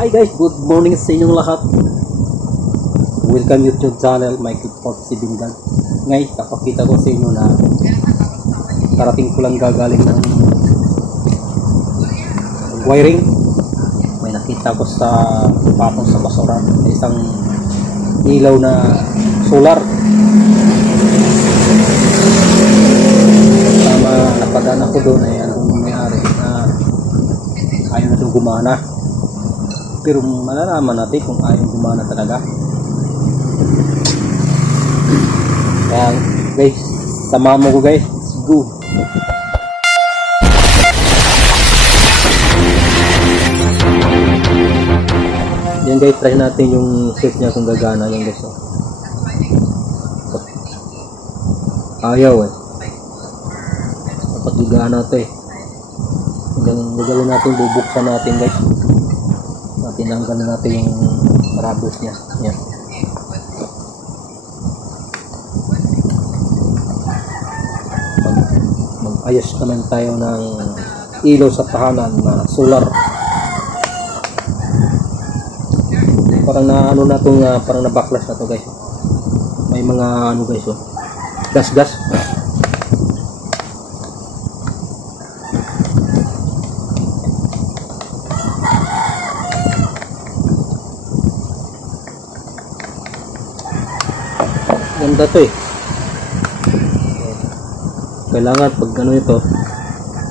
Hi guys, good morning sa inyong lahat. Welcome YouTube channel, Michael Port si Bindan. Ngayon, kapakita ko sa inyo na karating ko lang gagaling ng wiring. May nakita ko sa patong sa basura, isang ilaw na solar. Tama, napadaan ako doon ay anong may-ari na ayaw na doon gumana. Pero malalaman natin kung ayaw gumana talaga. Kaya guys, samahan mo ko guys. Let's go. Yan guys, try natin yung switch niya kung gagana yan guys. Ayaw eh. Dapat gagana ito eh. Gagawin natin, bubuksan natin guys. Tinanggal na natin yung rubber niya. Yan. Mag-ayos naman tayo ng ilaw sa tahanan na solar. Parang na ano na itong parang na backlash na to guys. May mga ano guys oh. Gas-gas. Ganda to eh. Kailangan pag ano ito,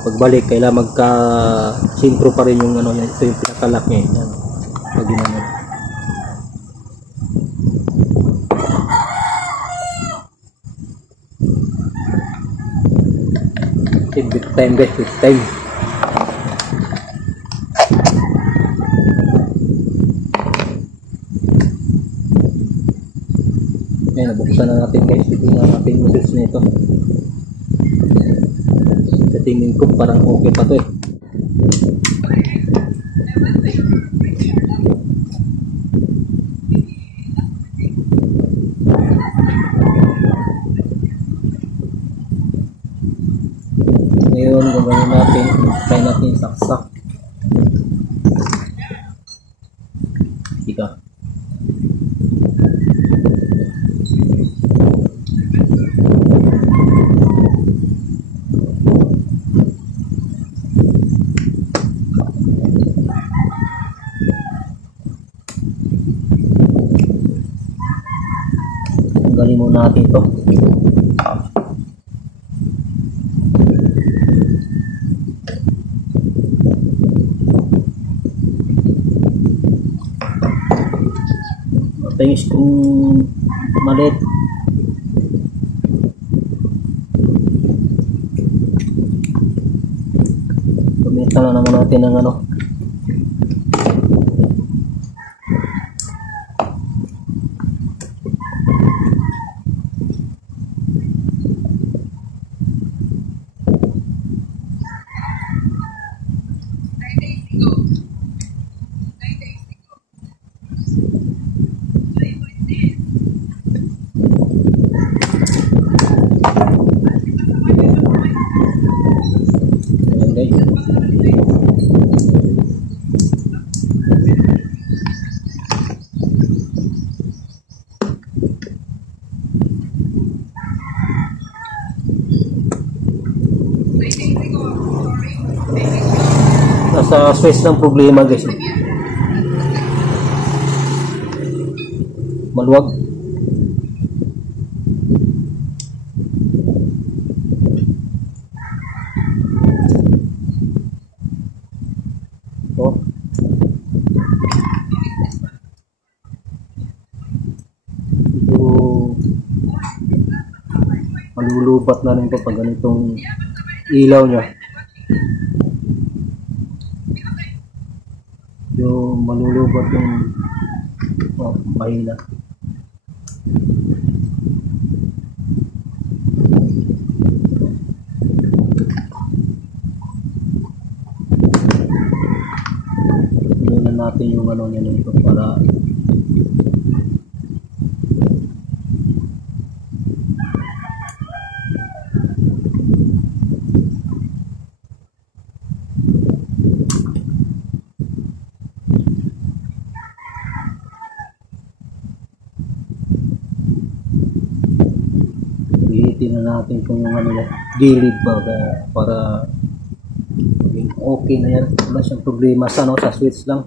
pagbalik kailangan magka sintro pa rin yung ano, ito yung pinakalock niya. Yan. Pag ginano. Big time guys, big time. Ayan, nabuksan na natin guys. Tingnan natin yung switch na ito. Sa tingin ko parang okay pa to eh. Ngayon, gagawin natin. Try natin saksak. Ika. Tanggalin muna natin ito. Ito yung screw maliit. Gamitan na naman natin ng ano. Nasa switch ng problema guys. Maluwag. Oh. Ito malulubat na rin ito pag ganitong ilaw niya. Yung malulubat yung mahina. Tingnan natin yung ano niya nito para titingnan natin kung ano na gilid ba para maging okay na yan. Wala siyang problema sa ano, sa switch lang.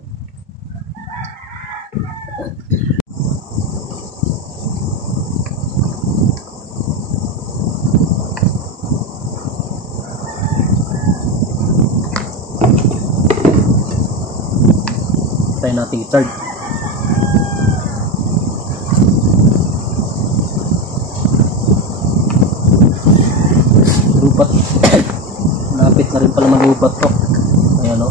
Try natin i-charge. Lupat. Lapit na rin pala malupat to. Ayan o.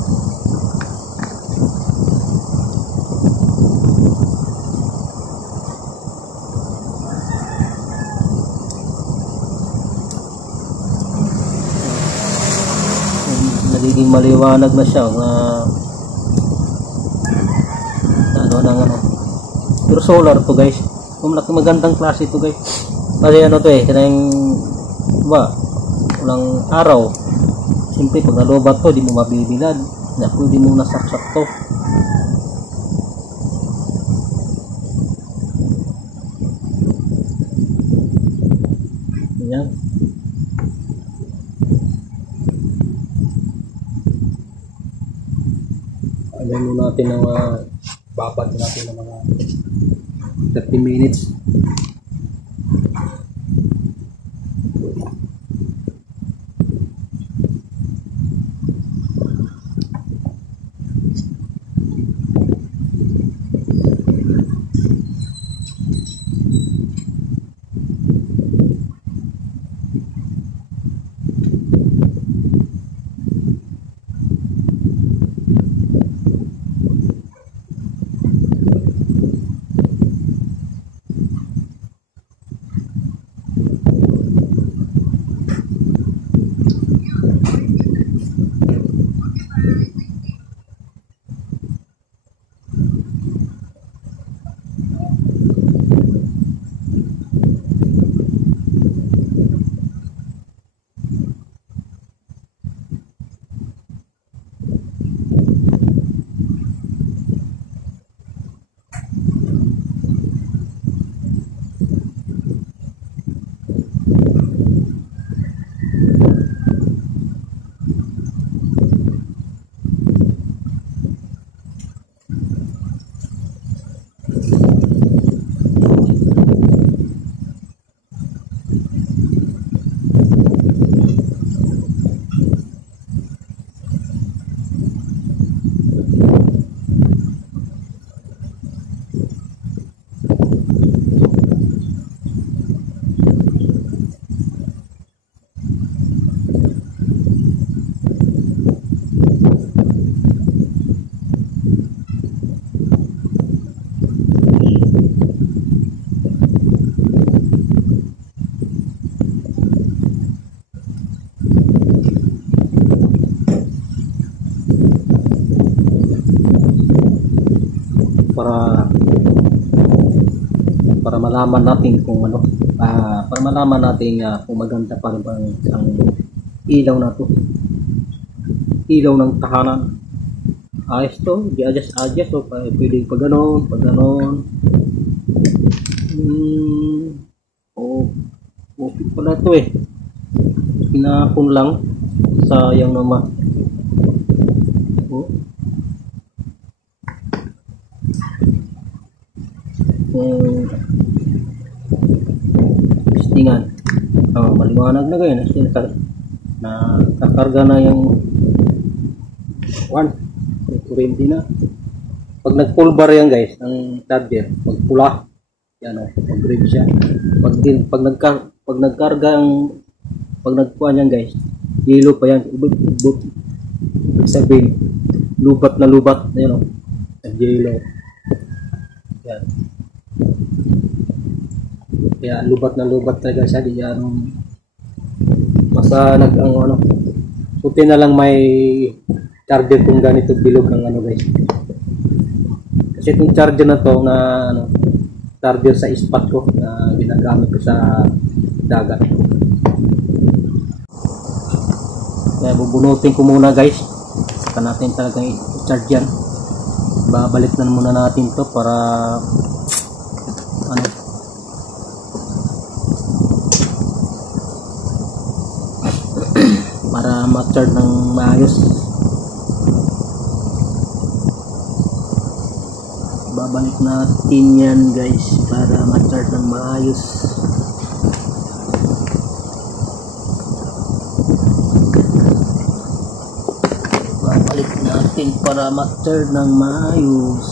Nagiging maliwanag na siya. Ano. Pero solar to guys. Magandang klase to guys. Kasi ano to kanang walang araw. Siyempre pag nalobat to, di mo mabibilad. Pwede mo nasaksak to. Ayan. Alam mo natin ang babad natin ng mga 30 minutes. Para malaman natin kung ano, para malaman natin kung maganda pa rin ang ilaw na to, ilaw ng tahanan. Ayos to, i-adjust so pwede pag ganon. Okay pala to pinapon lang, sayang naman. Testingan. Maliwanag na ngayon. Na kakarga na yung kurente na. Pag nag-full bar yan guys, ng charger, pag pula, yan pag green siya. Pag nagkuhan yan guys, yellow pa yan. Sabihin, lubat na lubat. Yan yellow. Yan. Kaya lubat na lubat talaga siya, di yan basta puti na lang may charger kung ganito bilog ng guys. Kasi itong charger na to na charger sa ispat ko na ginagamit ko sa dagat. Kaya bubunutin ko muna guys, saka natin talagang i-charge yan. Babalik na muna natin to para para ma-charge ng maayos. Babalik natin yan guys para ma-charge ng maayos. Babalik natin para ma-charge ng maayos.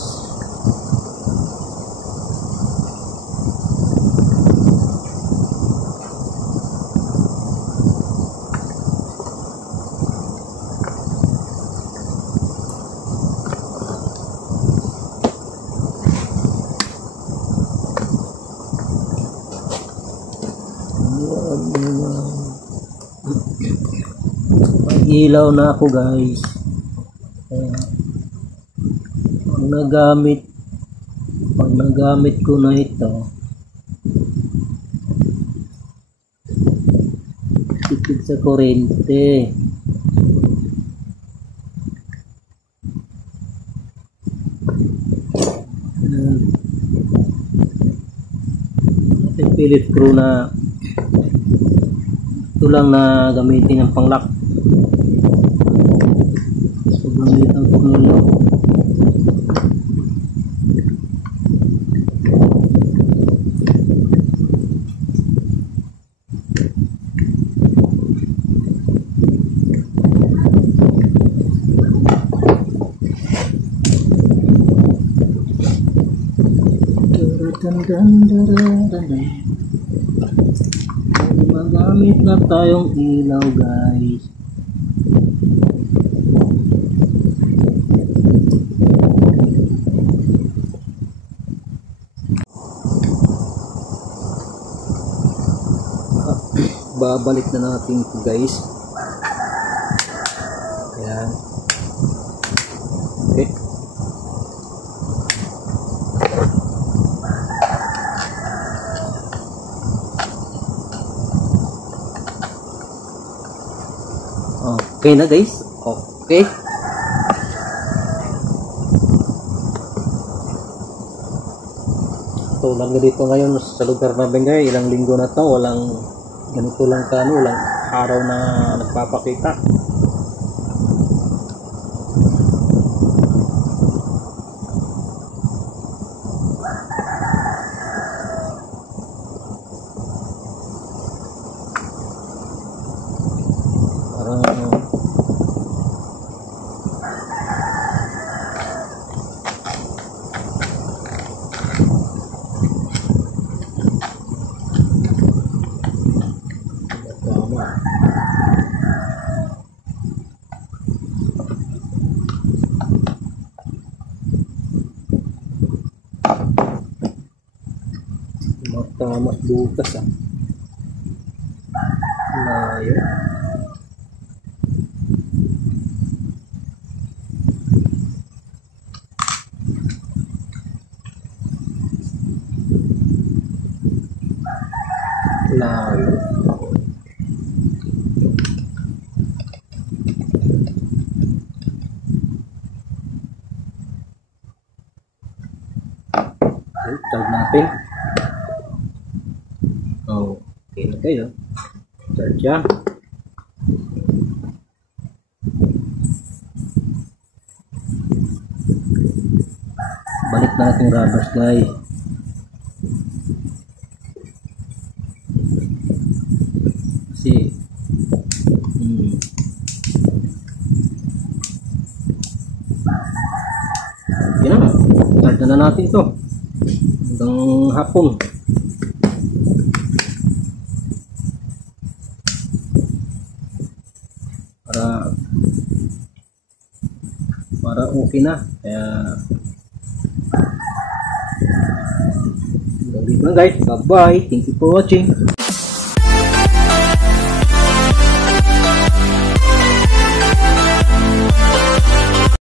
Mag-ilaw na ako guys. Pag nagamit ko na ito, tipid sa kuryente. Pilit screw na ito lang na gamitin ng pang-lock. So gamit ang pang-lock. Magamit na tayong ilaw guys. Babalik na natin ito guys. Ayan. Okay. Okay na guys. Okay. So lang dito ngayon sa lugar namin guys, ilang linggo na to, walang ganito lang walang araw na nagpapakita. Tama bukas layo. Layo. Tag natin. Okay na kayo. Start yan. Balik na natin rubbers guys. Kasi yan na. Start na natin ito. Hanggang hapon. Para okay na. Kaya ganito na guys. Bye bye. Thank you for watching.